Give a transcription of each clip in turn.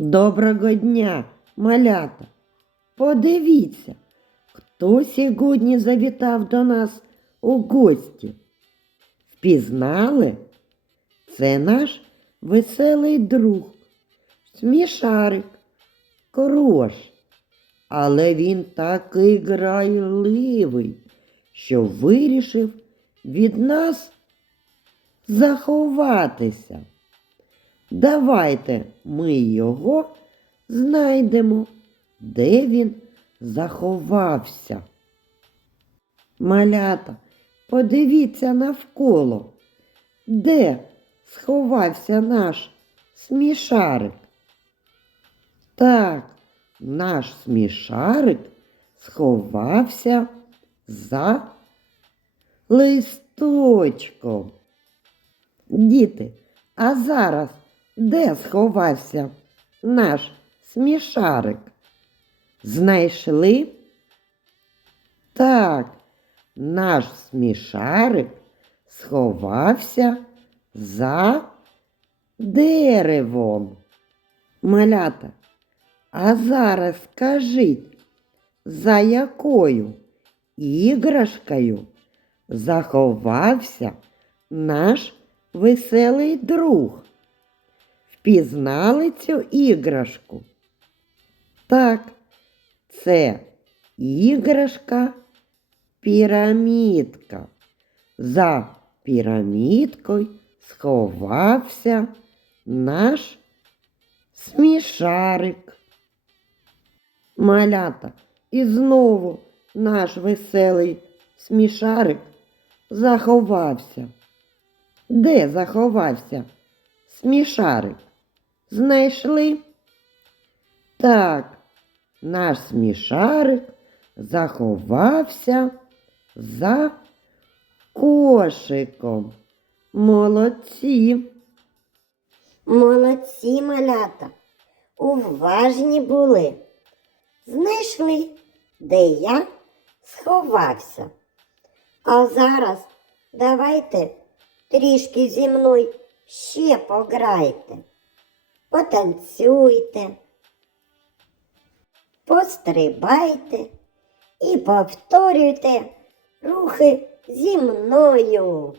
Доброго дня, малята. Подивіться, хто сьогодні завітав до нас у гості. Впізнали? Це наш веселий друг, смішарик, крош. Але він такий грайливий, що вирішив від нас заховатися. Давайте ми його знайдемо, де він заховався. Малята, подивіться навколо, де сховався наш смішарик. Так, наш смішарик сховався за листочком. Діти, а зараз де сховався наш смішарик? Знайшли? Так, наш смішарик сховався за деревом. Малята, а зараз скажіть, за якою іграшкою заховався наш веселий друг? Впізнали цю іграшку? Так, це іграшка пірамідка. За пірамідкою сховався наш смішарик. Малята, і знову наш веселий смішарик заховався. Де заховався смішарик? Знайшли? Так, наш смішарик заховався за кошиком. Молодці. Молодці малята, уважні були. Знайшли, де я сховався. А зараз давайте трішки зі мною ще пограйте, потанцюйте, пострибайте і повторюйте рухи зі мною.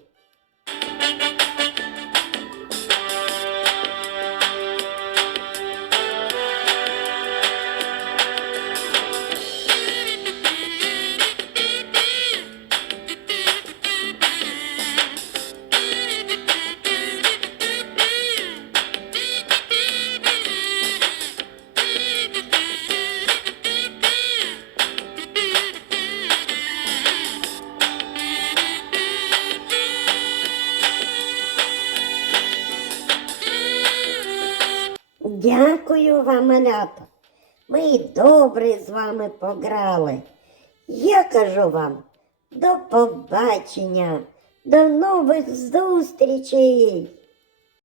Дякую вам, малята. Ми й добре з вами пограли. Я кажу вам до побачення, до нових зустрічей.